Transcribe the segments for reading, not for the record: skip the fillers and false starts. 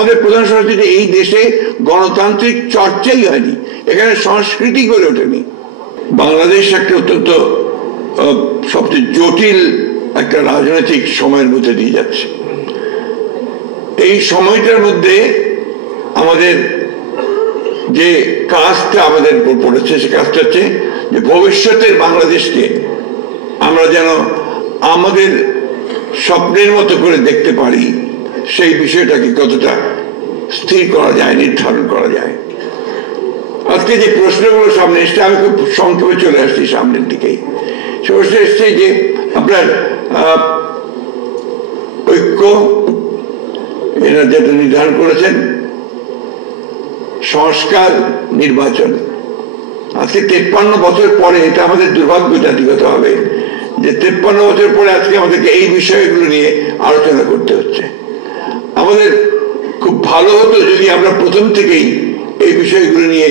আমাদের প্রধান সমস্যা যে এই দেশে গণতান্ত্রিক চর্চাই হয়নি, এখানে সংস্কৃতি গড়ে ওঠেনি। বাংলাদেশ একটা অত্যন্ত সবচেয়ে জটিল একটা রাজনৈতিক সময়ের মধ্যে দিয়ে যাচ্ছে। এই সময়টার মধ্যে আমাদের যে কাজটা আমাদের উপর পড়েছে, সে কাজটা হচ্ছে যে ভবিষ্যতের বাংলাদেশকে আমরা যেন আমাদের স্বপ্নের মতো করে দেখতে পারি, সেই বিষয়টাকে কতটা স্থির করা যায়, নির্ধারণ করা যায়। আজকে যে প্রশ্নগুলো সামনে এসছে, আমি খুব সংক্ষেপে চলে আসছি সামনের দিকেই। সে প্রশ্ন এসছে যে আপনার ঐক্য এরা যেটা নির্ধারণ করেছেন, সংস্কার, নির্বাচন। আজকে 53 বছর পরে, এটা আমাদের দুর্ভাগ্য জাতিগত হবে যে 53 বছর পরে আজকে আমাদেরকে এই বিষয়গুলো নিয়ে আলোচনা করতে হচ্ছে। আমাদের খুব ভালো হতো যদি আমরা প্রথম থেকেই এই বিষয়গুলো নিয়ে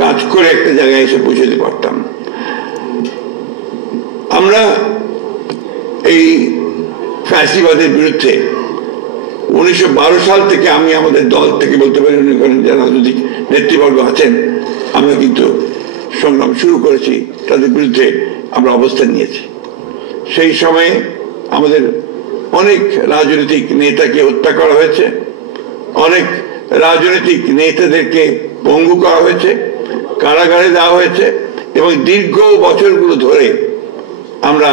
কাজ করে একটা জায়গায় এসে পৌঁছতে পারতাম। আমরা এই ফ্যাসিবাদের বিরুদ্ধে 1912 সাল থেকে আমি আমাদের দল থেকে বলতে পারি, যারা রাজনৈতিক নেতৃবর্গ আছেন, আমরা কিন্তু সংগ্রাম শুরু করেছি, তাদের বিরুদ্ধে আমরা অবস্থান নিয়েছি। সেই সময়ে আমাদের অনেক রাজনৈতিক নেতাকে হত্যা করা হয়েছে, অনেক রাজনৈতিক নেতাদেরকে পঙ্গু করা হয়েছে, কারাগারে দেওয়া হয়েছে, এবং দীর্ঘ বছরগুলো ধরে আমরা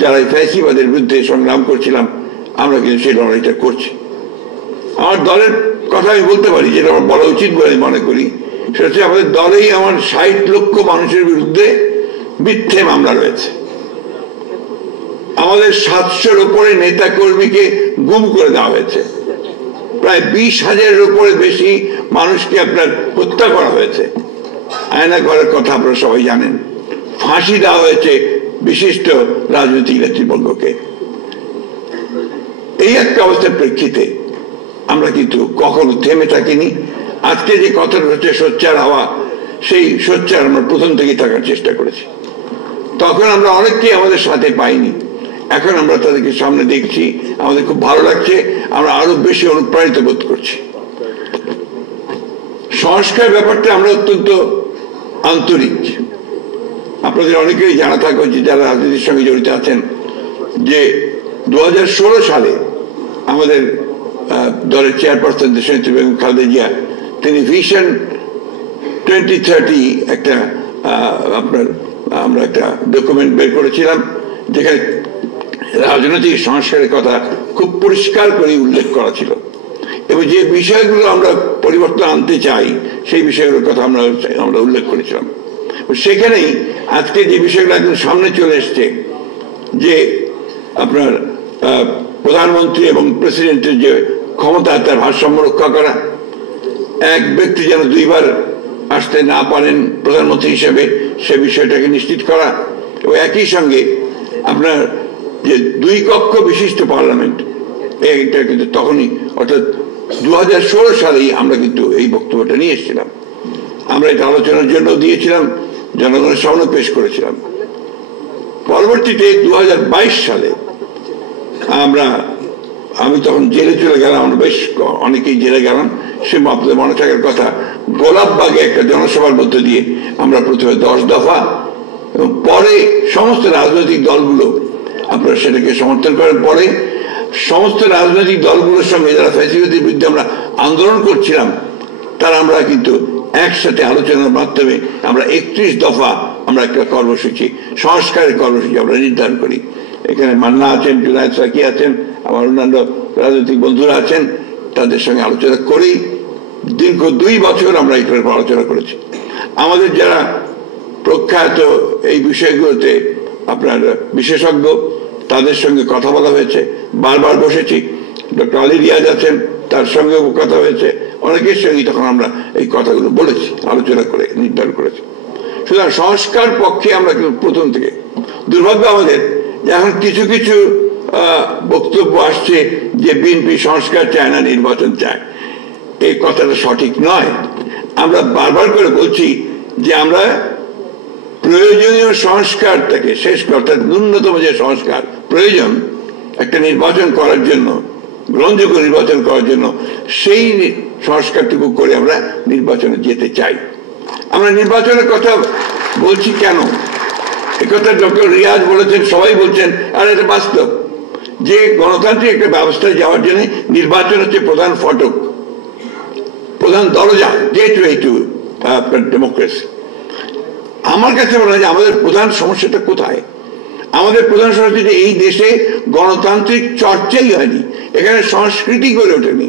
যারা ফ্যাসিবাদের বিরুদ্ধে সংগ্রাম করছিলাম, আমরা কিন্তু সেই লড়াইটা করছি। আমার দলের কথা আমি বলতে পারি, যেটা আমার বলা উচিত বলে মনে করি, সেটা হচ্ছে আমাদের দলেই আমার 60 লক্ষ মানুষের বিরুদ্ধে মিথ্যে মামলা রয়েছে। আমাদের 700-র উপরে নেতা কর্মীকে গুম করে দেওয়া হয়েছে, প্রায় 20,000-এর উপরে বেশি মানুষকে আপনার হত্যা করা হয়েছে। আয়না ঘরের কথা আপনারা সবাই জানেন। ফাঁসি দেওয়া হয়েছে বিশিষ্ট রাজনৈতিক নেতৃবর্গকে। এই একটা অবস্থার প্রেক্ষিতে আমরা কিন্তু কখনো থেমে থাকিনি। আজকে যে কথাটা হচ্ছে সোচ্চার হওয়া, সেই সোচ্চার আমরা প্রথম থেকেই থাকার চেষ্টা করেছি। তখন আমরা অনেককেই আমাদের সাথে পাইনি, এখন আমরা তাদেরকে সামনে দেখছি, আমাদের খুব ভালো লাগছে, আমরা আরো বেশি অনুপ্রাণিত বোধ করছি। সংস্কার ব্যাপারটা আমরা অত্যন্ত আন্তরিক। আপনাদের অনেকেই জানা থাকা উচিত যারা রাজনীতির সঙ্গে জড়িত আছেন, যে 2016 সালে আমাদের দলের চেয়ারপারসন দেশনেত্রী বেগম খালেদা জিয়া, তিনি ভিশন 2030 একটা আমরা একটা ডকুমেন্ট বের করেছিলাম, যেখানে রাজনৈতিক সংস্কারের কথা খুব পরিষ্কার করে উল্লেখ করা ছিল, এবং যে বিষয়গুলো আমরা পরিবর্তন আনতে চাই সেই বিষয়গুলোর কথা আমরা উল্লেখ করেছিলাম। সেখানেই আজকে যে বিষয়গুলো একদম সামনে চলে এসছে, যে আপনার প্রধানমন্ত্রী এবং প্রেসিডেন্টের যে ক্ষমতা, তার ভারসাম্য রক্ষা করা, এক ব্যক্তি যেন দুইবার আসতে না পারেন প্রধানমন্ত্রী হিসেবে, সে বিষয়টাকে নিশ্চিত করা, এবং একই সঙ্গে আপনার যে 2 কক্ষ বিশিষ্ট পার্লামেন্ট, এইটা কিন্তু তখনই, অর্থাৎ 2016 সালেই আমরা কিন্তু এই বক্তব্যটা নিয়ে এসেছিলাম। আমরা এটা আলোচনার জন্য দিয়েছিলাম, জনগণের সামনে পেশ করেছিলাম। পরবর্তীতে 2022 সালে আমি তখন জেলে চলে গেলাম, আমরা বেশ অনেকেই জেলে গেলাম। সে আপনাদের মনে থাকার কথা, গোলাপবাগে একটা জনসভার মধ্য দিয়ে আমরা প্রথমে 10 দফা, এবং পরে সমস্ত রাজনৈতিক দলগুলো আপনারা সেটাকে সমর্থন করেন। পরে সমস্ত রাজনৈতিক দলগুলোর সঙ্গে যারা ফ্যাসিবাদের বিরুদ্ধে আমরা আন্দোলন করছিলাম, তারা আমরা কিন্তু একসাথে আলোচনার মাধ্যমে আমরা 31 দফা আমরা একটা কর্মসূচি, সংস্কারের কর্মসূচি আমরা নির্ধারণ করি। এখানে মান্না আছেন, জুনায়েদ সাকি আছেন, আমার অন্যান্য রাজনৈতিক বন্ধুরা আছেন, তাদের সঙ্গে আলোচনা করেই দীর্ঘ 2 বছর আমরা এই আলোচনা করেছি। আমাদের যারা প্রখ্যাত এই বিষয়গুলোতে আপনার বিশেষজ্ঞ, তাদের সঙ্গে কথা বলা হয়েছে, বারবার বসেছি। ডক্টর আলী রিয়াজ আছেন, তার সঙ্গেও কথা হয়েছে, অনেকের সঙ্গে তখন আমরা এই কথাগুলো বলেছি, আলোচনা করে নির্ধারণ করেছি। সুতরাং সংস্কার পক্ষে আমরা কিন্তু প্রথম থেকে। দুর্ভাগ্য আমাদের যে এখন কিছু কিছু বক্তব্য আসছে যে বিএনপি সংস্কার চায় না, নির্বাচন চায়। এই কথাটা সঠিক নয়। আমরা বারবার করে বলছি যে আমরা প্রয়োজনীয় সংস্কারটাকে শেষ করতে, ন্যূনতম যে সংস্কার প্রয়োজন একটা নির্বাচন করার জন্য, গ্রহণযোগ্য নির্বাচন করার জন্য, সেই সংস্কারটুকু করে আমরা নির্বাচনে যেতে চাই। আমরা নির্বাচনের কথা বলছি কেন, একথা ডক্টর রিয়াজ বলেছেন, সবাই বলছেন, আর এটা বাস্তব যে গণতান্ত্রিক একটা ব্যবস্থায় যাওয়ার জন্য নির্বাচন হচ্ছে প্রধান ফটক, প্রধান দরজা, গেটওয়ে টু ডেমোক্রেসি। আমার কাছে মনে হয় যে আমাদের প্রধান সমস্যাটা কোথায়? আমাদের প্রধান সমস্যা যে এই দেশে গণতান্ত্রিক চর্চাই হয়নি, এখানে সংস্কৃতি গড়ে ওঠেনি।